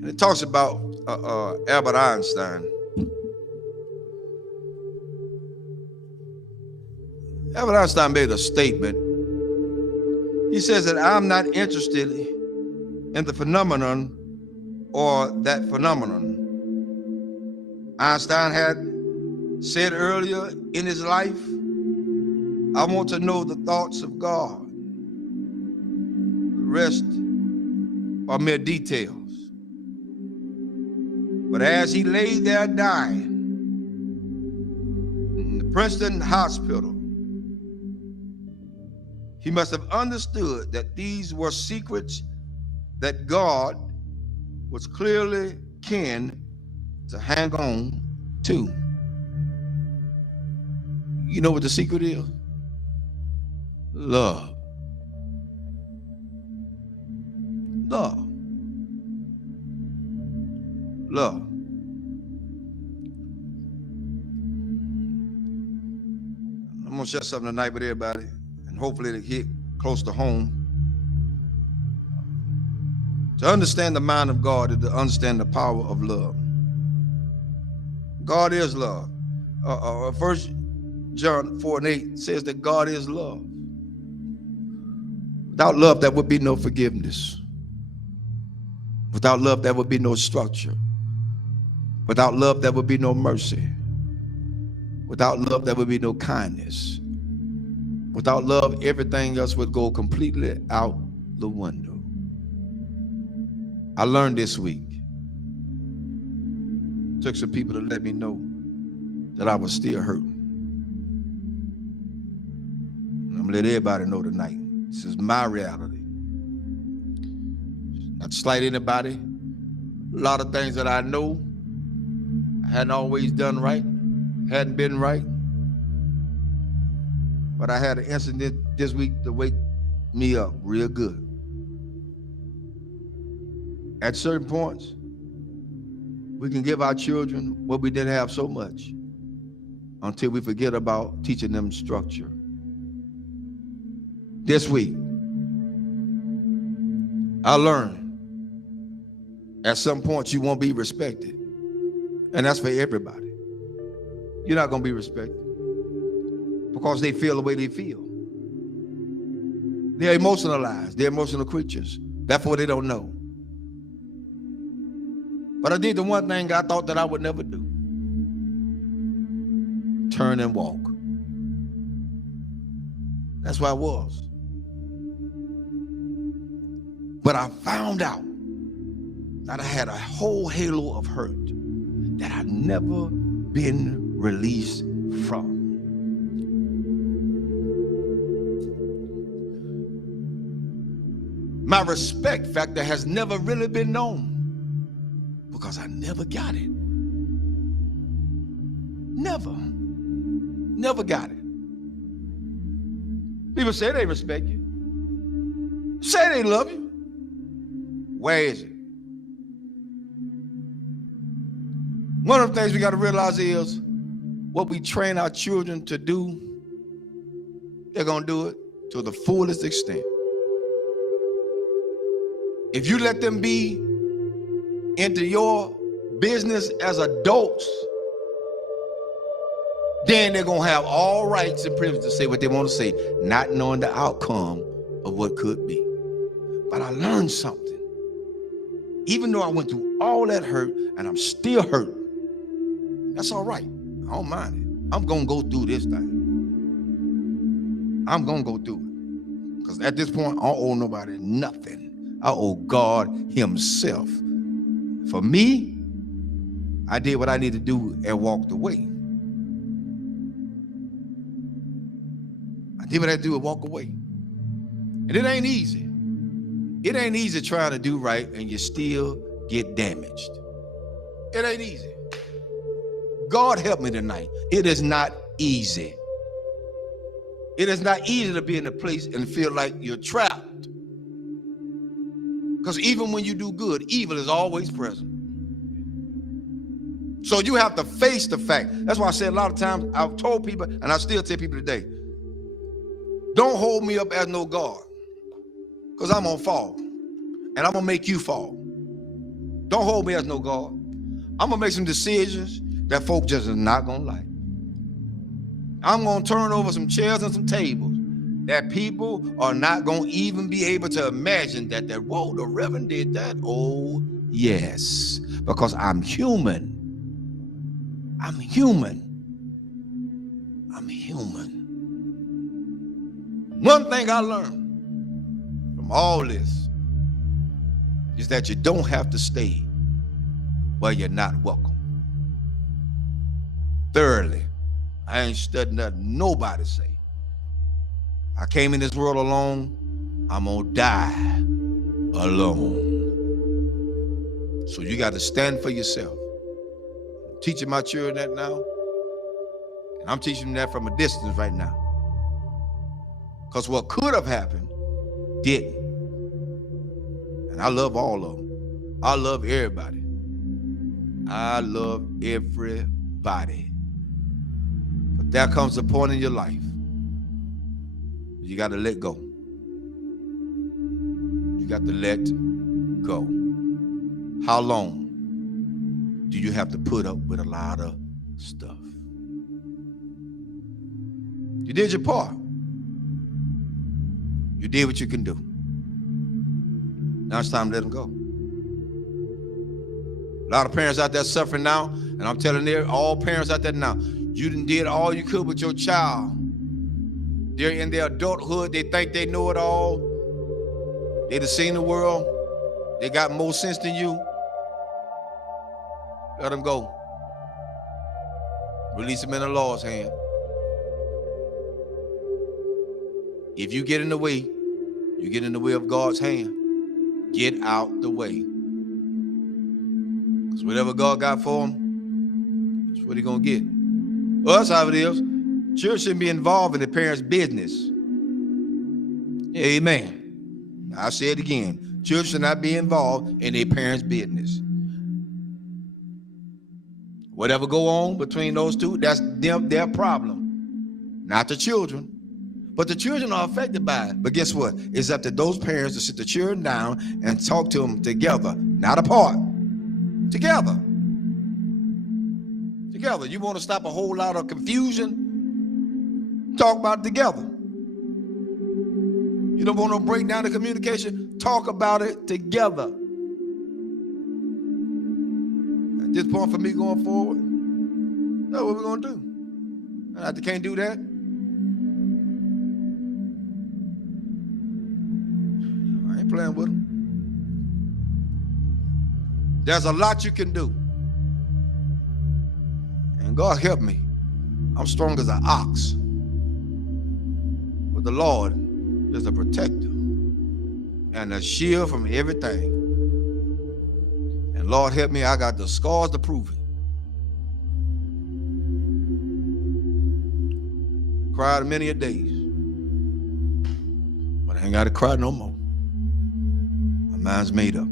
And it talks about Albert Einstein. Albert Einstein made a statement. He says that I'm not interested in the phenomenon or that phenomenon. Einstein had said earlier in his life, I want to know the thoughts of God. The rest are mere details. But as he lay there dying in the Princeton hospital, he must have understood that these were secrets that God was clearly keen to hang on to. You know what the secret is? Love. Love. Love. I'm going to share something tonight with everybody, and hopefully it'll hit close to home. To understand the mind of God is to understand the power of love. God is love. 1 John 4:8 says that God is love. Without love, there would be no forgiveness. Without love, there would be no structure. Without love, there would be no mercy. Without love, there would be no kindness. Without love, everything else would go completely out the window. I learned this week. Took some people to let me know that I was still hurting. And I'm gonna let everybody know tonight. This is my reality. Not to slight anybody. A lot of things that I know I hadn't always done right, hadn't been right. But I had an incident this week to wake me up real good. At certain points, we can give our children what we didn't have so much until we forget about teaching them structure. This week, I learned at some point you won't be respected. And that's for everybody. You're not going to be respected because they feel the way they feel. They're emotionalized. They're emotional creatures. Therefore, they don't know. But I did the one thing I thought that I would never do. Turn and walk. That's where I was. But I found out that I had a whole halo of hurt that I'd never been released from. My respect factor has never really been known because I never got it. Never got it. People say they respect you. Say they love you. Where is it? One of the things we got to realize is what we train our children to do, they're going to do it to the fullest extent. If you let them be into your business as adults, then they're going to have all rights and privileges to say what they want to say, not knowing the outcome of what could be. But I learned something. Even though I went through all that hurt and I'm still hurting, that's all right. I don't mind it. I'm going to go through this thing. I'm going to go through it. Because at this point, I don't owe nobody nothing. I owe God himself. For me, I did what I needed to do and walked away. I did what I had to do and walk away. And it ain't easy. It ain't easy trying to do right and you still get damaged. It ain't easy. God help me tonight. It is not easy. It is not easy to be in a place and feel like you're trapped. Because even when you do good, evil is always present. So you have to face the fact. That's why I say a lot of times, I've told people, and I still tell people today, don't hold me up as no God. Because I'm going to fall. And I'm going to make you fall. Don't hold me as no God. I'm going to make some decisions that folk just is not going to like. I'm going to turn over some chairs and some tables that people are not going to even be able to imagine that, whoa, the Reverend did that. Oh, yes, because I'm human. I'm human. I'm human. One thing I learned from all this is that you don't have to stay where you're not welcome. Thirdly, I ain't studying nothing nobody say. I came in this world alone. I'm gonna die alone. So you got to stand for yourself. I'm teaching my children that now, and I'm teaching them that from a distance right now. Because what could have happened didn't. And I love all of them. I love everybody. I love everybody. But there comes a point in your life you got to let go. You got to let go. How long do you have to put up with a lot of stuff? You did your part. You did what you can do. Now it's time to let them go. A lot of parents out there suffering now, and I'm telling all parents out there now, you done did all you could with your child. They're in their adulthood. They think they know it all. They done seen the world. They got more sense than you. Let them go. Release them in the Lord's hand. If you get in the way, you get in the way of God's hand. Get out the way. Because whatever God got for them, that's what he's going to get. Well, that's how it is. Children shouldn't be involved in the parents' business. Amen. I'll say it again. Children should not be involved in their parents' business. Whatever go on between those two, that's their problem. Not the children. But the children are affected by it. But guess what? It's up to those parents to sit the children down and talk to them together, not apart. Together. Together. You want to stop a whole lot of confusion? Talk about it together. You don't want to break down the communication? Talk about it together. At this point for me going forward, that's what we're going to do. And if they can't do that, I ain't playing with them. There's a lot you can do. And God help me. I'm strong as an ox. But the Lord is a protector and a shield from everything. And Lord help me, I got the scars to prove it. Cried many a days. But I ain't got to cry no more. My mind's made up.